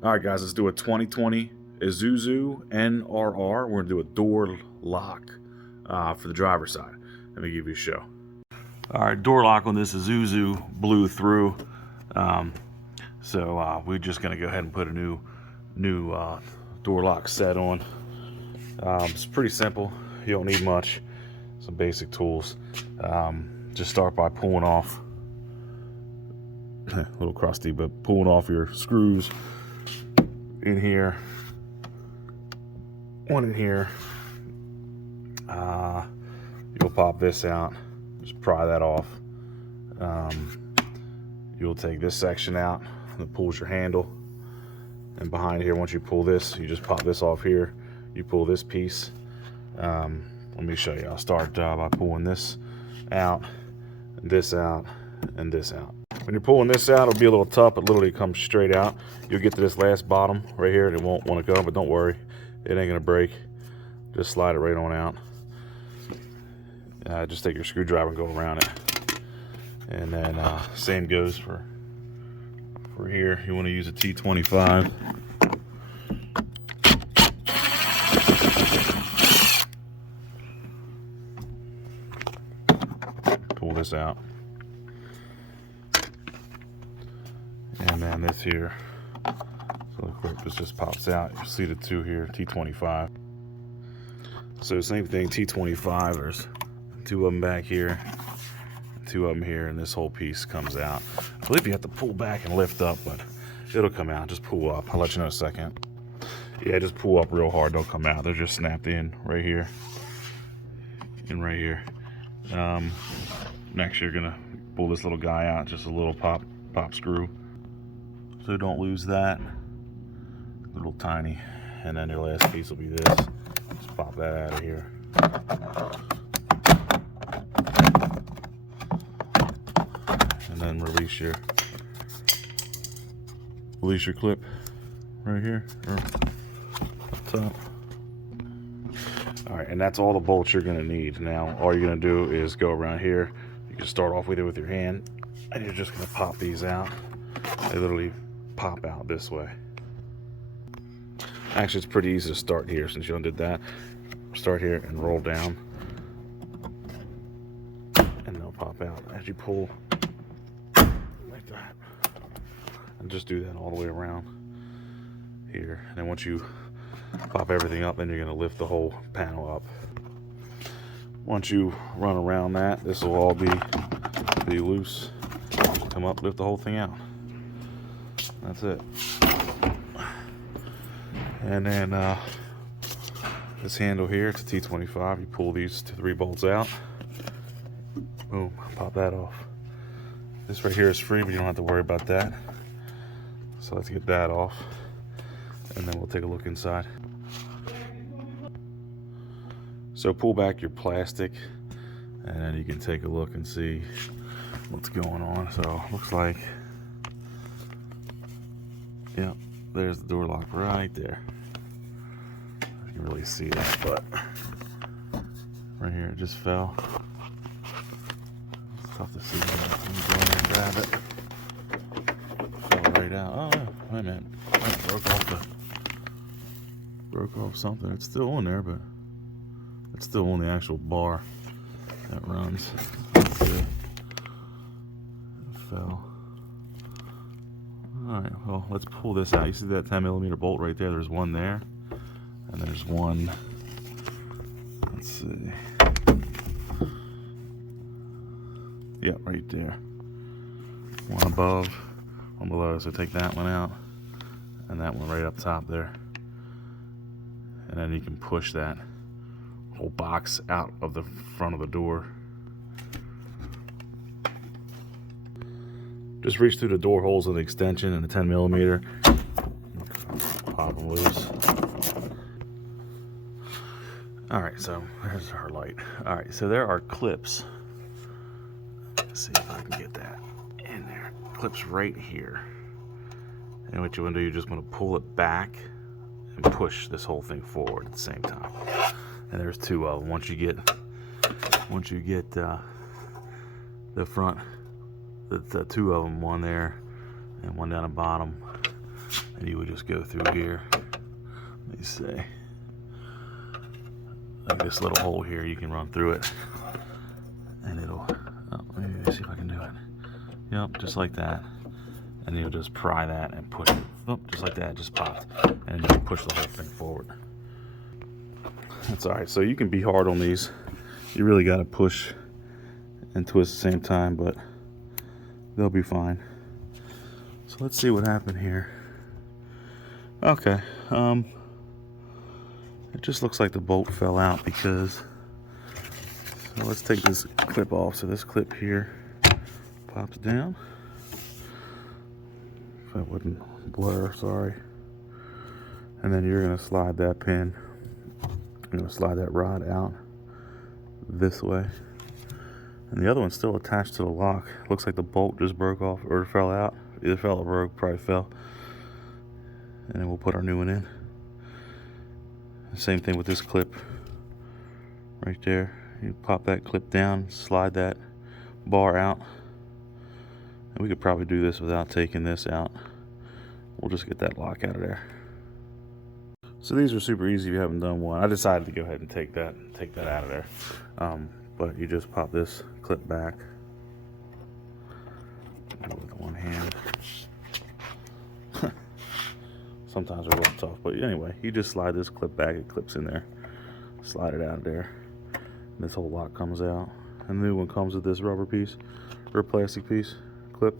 All right, guys, let's do a 2020 Isuzu NRR. We're gonna do a door lock for the driver's side. Let me give you a show. All right, door lock on this Isuzu blew through. So we're just gonna go ahead and put a new door lock set on. It's pretty simple. You don't need much. Some basic tools. Just start by pulling off, a little crusty, but pulling off your screws in here, one in here. You'll pop this out, just pry that off. You'll take this section out that pulls your handle, and behind here, once you pull this, you just pop this off here. You pull this piece. Let me show you. I'll start by pulling this out, and this out, and this out. When you're pulling this out, it'll be a little tough, but literally comes straight out. You'll get to this last bottom right here, and it won't want to go, but don't worry, it ain't gonna break. Just slide it right on out. Just take your screwdriver and go around it. And then same goes for here. You want to use a T25. Pull this out. And then this here, so the clip just pops out. You see the two here, T25. So same thing, T25, there's two of them back here, two of them here, and this whole piece comes out. I believe you have to pull back and lift up, but it'll come out. Just pull up. I'll let you know in a second. Yeah, just pull up real hard. They'll come out. They're just snapped in right here and right here. Next, you're gonna pull this little guy out, just a little pop screw, so don't lose that. Little tiny. And then your last piece will be this. Just pop that out of here. And then release your clip right here, or up top. All right, and that's all the bolts you're gonna need. Now, all you're gonna do is go around here. You can start off with it with your hand, and you're just gonna pop these out. They literally pop out this way. Actually, it's pretty easy to start here since you undid that. Start here and roll down, and they'll pop out as you pull like that. And just do that all the way around here. And then once you pop everything up, then you're going to lift the whole panel up. Once you run around that, this will all be loose. Come up, lift the whole thing out. That's it. And then this handle here, it's a T25. You pull these 3 bolts out. Boom, pop that off. This right here is free, but you don't have to worry about that. So let's get that off, and then we'll take a look inside. So pull back your plastic, and then you can take a look and see what's going on. So looks like, yep, there's the door lock right there. You can really see that, but right here it just fell. It's tough to see. Let me go in and grab it. Fell right out. Oh, wait a minute. It broke off something. It's still on there, but it's still on the actual bar that runs. Let's see. It fell. Alright, well, let's pull this out. You see that 10mm bolt right there? There's one there, and there's one, let's see, yeah, right there. One above, one below. So take that one out, and that one right up top there. And then you can push that whole box out of the front of the door. Just reach through the door holes of the extension and the 10mm. Pop them loose. All right, so there's our light. All right, so there are clips. Let's see if I can get that in there. Clips right here. And what you want to do, you're just going to pull it back and push this whole thing forward at the same time. And there's 2 of them. Once you get the front, the 2 of them, one there and one down the bottom, And you would just go through here. Let me see. Like this little hole here, you can run through it. And it'll, oh, let me see if I can do it. Yep, just like that. And you'll just pry that and push it. Oh, just like that, just popped. And just push the whole thing forward. That's alright, so you can be hard on these. You really got to push and twist at the same time, but they'll be fine. So let's see what happened here. Okay, it just looks like the bolt fell out because, so let's take this clip off. So this clip here pops down. If that wouldn't blur, sorry. And then you're gonna slide that pin, you're gonna slide that rod out this way. And the other one's still attached to the lock. Looks like the bolt just broke off or fell out. Either fell or broke, probably fell. And then we'll put our new one in. Same thing with this clip right there. You pop that clip down, slide that bar out. And we could probably do this without taking this out. We'll just get that lock out of there. So these are super easy if you haven't done one. I decided to go ahead and take that out of there. But you just pop this clip back with one hand. Sometimes they're a little tough, but anyway, you just slide this clip back, it clips in there. Slide it out of there. And this whole lock comes out. And the new one comes with this rubber piece, or plastic piece, clip.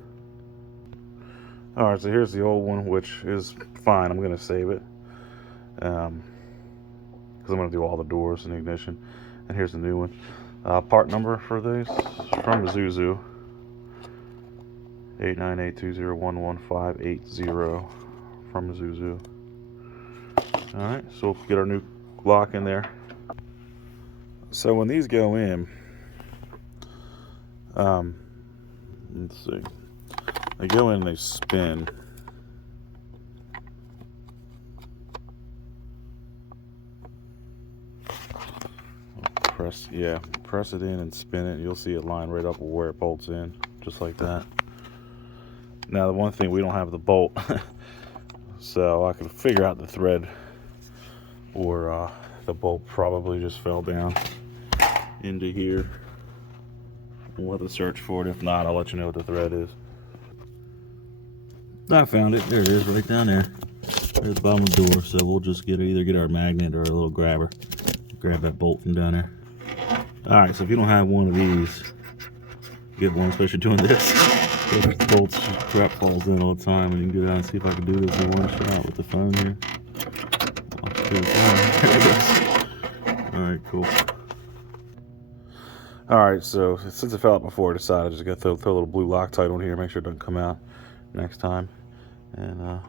Alright, so here's the old one, which is fine. I'm going to save it. Because I'm going to do all the doors and ignition. And here's the new one. Part number for this from Isuzu. 898201150 from Isuzu. Alright, so we'll get our new lock in there. So when these go in, let's see, they go in and they spin. Press it in and spin it. You'll see it line right up where it bolts in, just like that. Now the one thing, we don't have the bolt, so I could figure out the thread, or the bolt probably just fell down into here. We'll have to search for it. If not, I'll let you know what the thread is. I found it. There it is, right down there. There's the bottom of the door. So we'll just either get our magnet or a little grabber. Grab that bolt from down there. Alright, so if you don't have one of these, get one, especially doing this. The bolts crap falls in all the time, and you can go down and see if I can do this in one shot with the phone here. Alright, cool. Alright, so since it fell out before, I decided I just got to throw a little blue Loctite on here, make sure it doesn't come out next time. And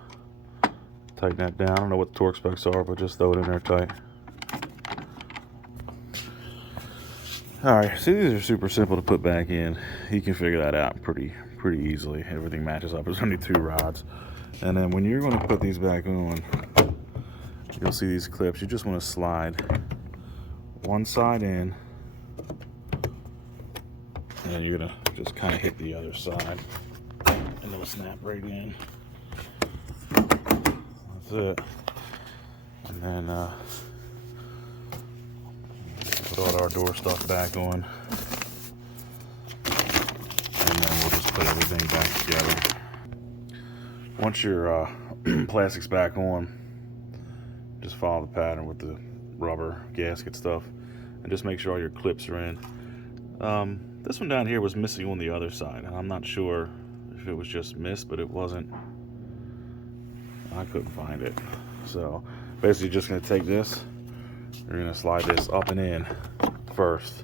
tighten that down. I don't know what the torque specs are, but just throw it in there tight. Alright, see, these are super simple to put back in. You can figure that out pretty easily. Everything matches up. There's only 2 rods. And then when you're going to put these back on, you'll see these clips. You just want to slide one side in, and you're going to just kind of hit the other side, and it'll snap right in. That's it. And then put all our door stuff back on, and then we'll just put everything back together. Once your plastic's back on, just follow the pattern with the rubber gasket stuff, and just make sure all your clips are in. This one down here was missing on the other side, and I'm not sure if it was just missed, but it wasn't. I couldn't find it. So basically, just gonna take this. You're gonna slide this up and in first.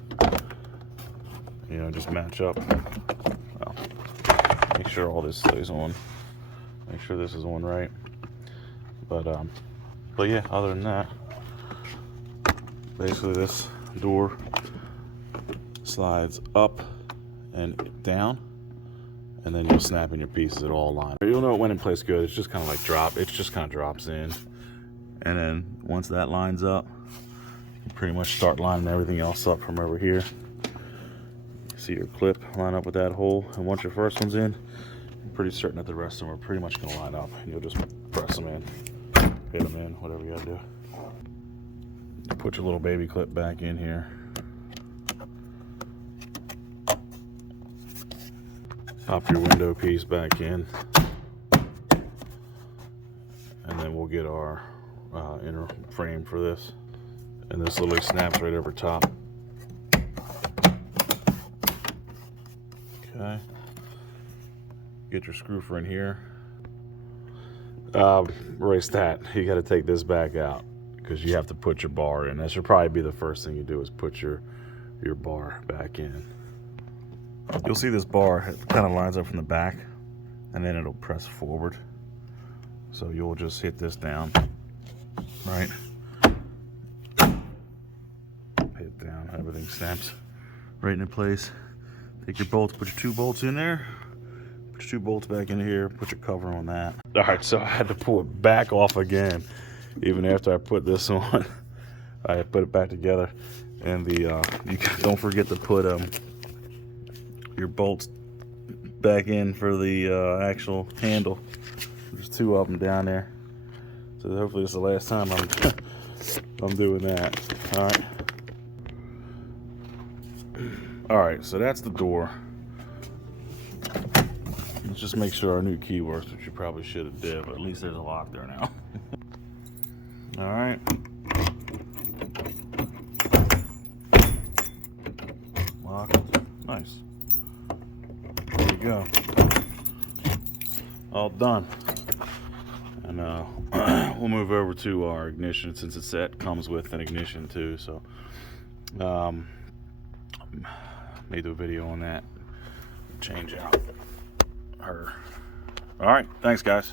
You know, just match up. Well, make sure all this stays on. Make sure this is on right. But yeah, other than that, basically this door slides up and down, and then you'll snap in your pieces. It all line. You'll know it went in place good. It's just kind of like it just kind of drops in, and then once that lines up, you pretty much start lining everything else up from over here. See your clip line up with that hole, and once your first one's in, I'm pretty certain that the rest of them are pretty much going to line up, and you'll just press them in, hit them in, whatever you got to do. Put your little baby clip back in here. Pop your window piece back in, and then we'll get our inner frame for this. And this literally snaps right over top. Okay. Get your screw for in here. Erase that. You got to take this back out because you have to put your bar in. That should probably be the first thing you do, is put your bar back in. You'll see this bar kind of lines up from the back, and then it'll press forward. So you'll just hit this down, right? Hit down, everything snaps right into place. Take your bolts, put your 2 bolts in there, put your 2 bolts back in here, put your cover on that. All right, so I had to pull it back off again, even after I put this on. I put it back together, and you don't forget to put your bolts back in for the actual handle. There's 2 of them down there, so hopefully this is the last time I'm doing that. All right, so that's the door. Let's just make sure our new key works, which you probably should have did, but at least there's a lock there now. All right. Lock. Nice. There you go. All done. And we'll move over to our ignition, since it's set, comes with an ignition too. So made a video on that. Change out her. All right, thanks guys.